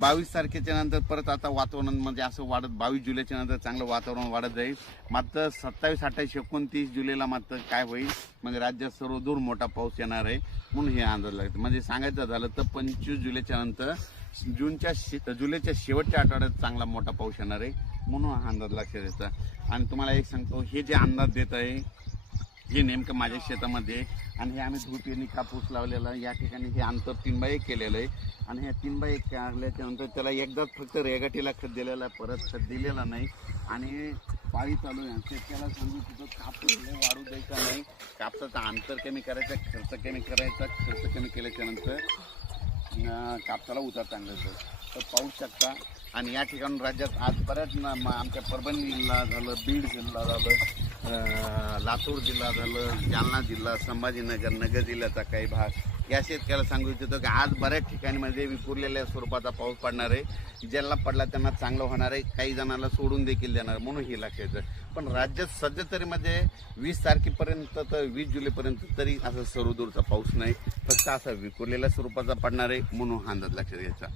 बावीस तारखेच्या नंतर परत आता वातावरण म्हणजे असं वाढत बावीस जुलैच्या नंतर चांगलं वातावरण वाढत जाईल. मात्र सत्तावीस अठ्ठावीस एकोणतीस जुलैला मात्र काय होईल? म्हणजे राज्यात सर्वदूर मोठा पाऊस येणार आहे म्हणून हे अंदाज लागतं. म्हणजे सांगायचं झालं तर पंचवीस जुलैच्या नंतर जूनच्या शे जुलैच्या शेवटच्या आठवड्यात चांगला मोठा पाऊस येणार आहे म्हणून हा अंदाज लक्षात येतं. आणि तुम्हाला एक सांगतो हे जे अंदाज देत आहे हे नेमकं माझ्या शेतामध्ये आणि हे आम्ही धूप कापूस लावलेला आहे. या ठिकाणी हे अंतर तीन बाय एक केलेलं आहे. आणि हे तीन बाय एक काढल्याच्या नंतर त्याला एकदाच फक्त रेगाटीला खत दिलेला आहे. परत खत दिलेला नाही. आणि पाळी चालू आहे. शेतकऱ्याला सांगू तिथं कापूस वाढू द्यायचा नाही. कापसाचं अंतर कमी करायचं खर्च कमी करायचा खर्च कमी केल्याच्यानंतर कापसाला उतार चांगला तर पाहू शकता. आणि या ठिकाणी राज्यात आज बऱ्याच ना- म- आमच्या परभणी जिल्हा झालं बीड जिल्हा झालं लातूर जिल्हा झालं जालना जिल्हा संभाजीनगर नगर जिल्ह्याचा काही भाग. या शेतकऱ्याला सांगू इच्छितो की आज बऱ्याच ठिकाणी म्हणजे विखुरलेल्या स्वरूपाचा पाऊस पडणार आहे. ज्यांना पडला त्यांना चांगलं होणार आहे. काही जणांना सोडून देखील देणार म्हणून हे लक्षात पण राज्यात सध्या तरी म्हणजे वीस तारखेपर्यंत तर वीस जुलैपर्यंत तरी असं सर्वदूरचा पाऊस नाही. फक्त असा विखुरलेल्या स्वरूपाचा पडणार आहे म्हणून हा अंदाज लक्षात घ्यायचा.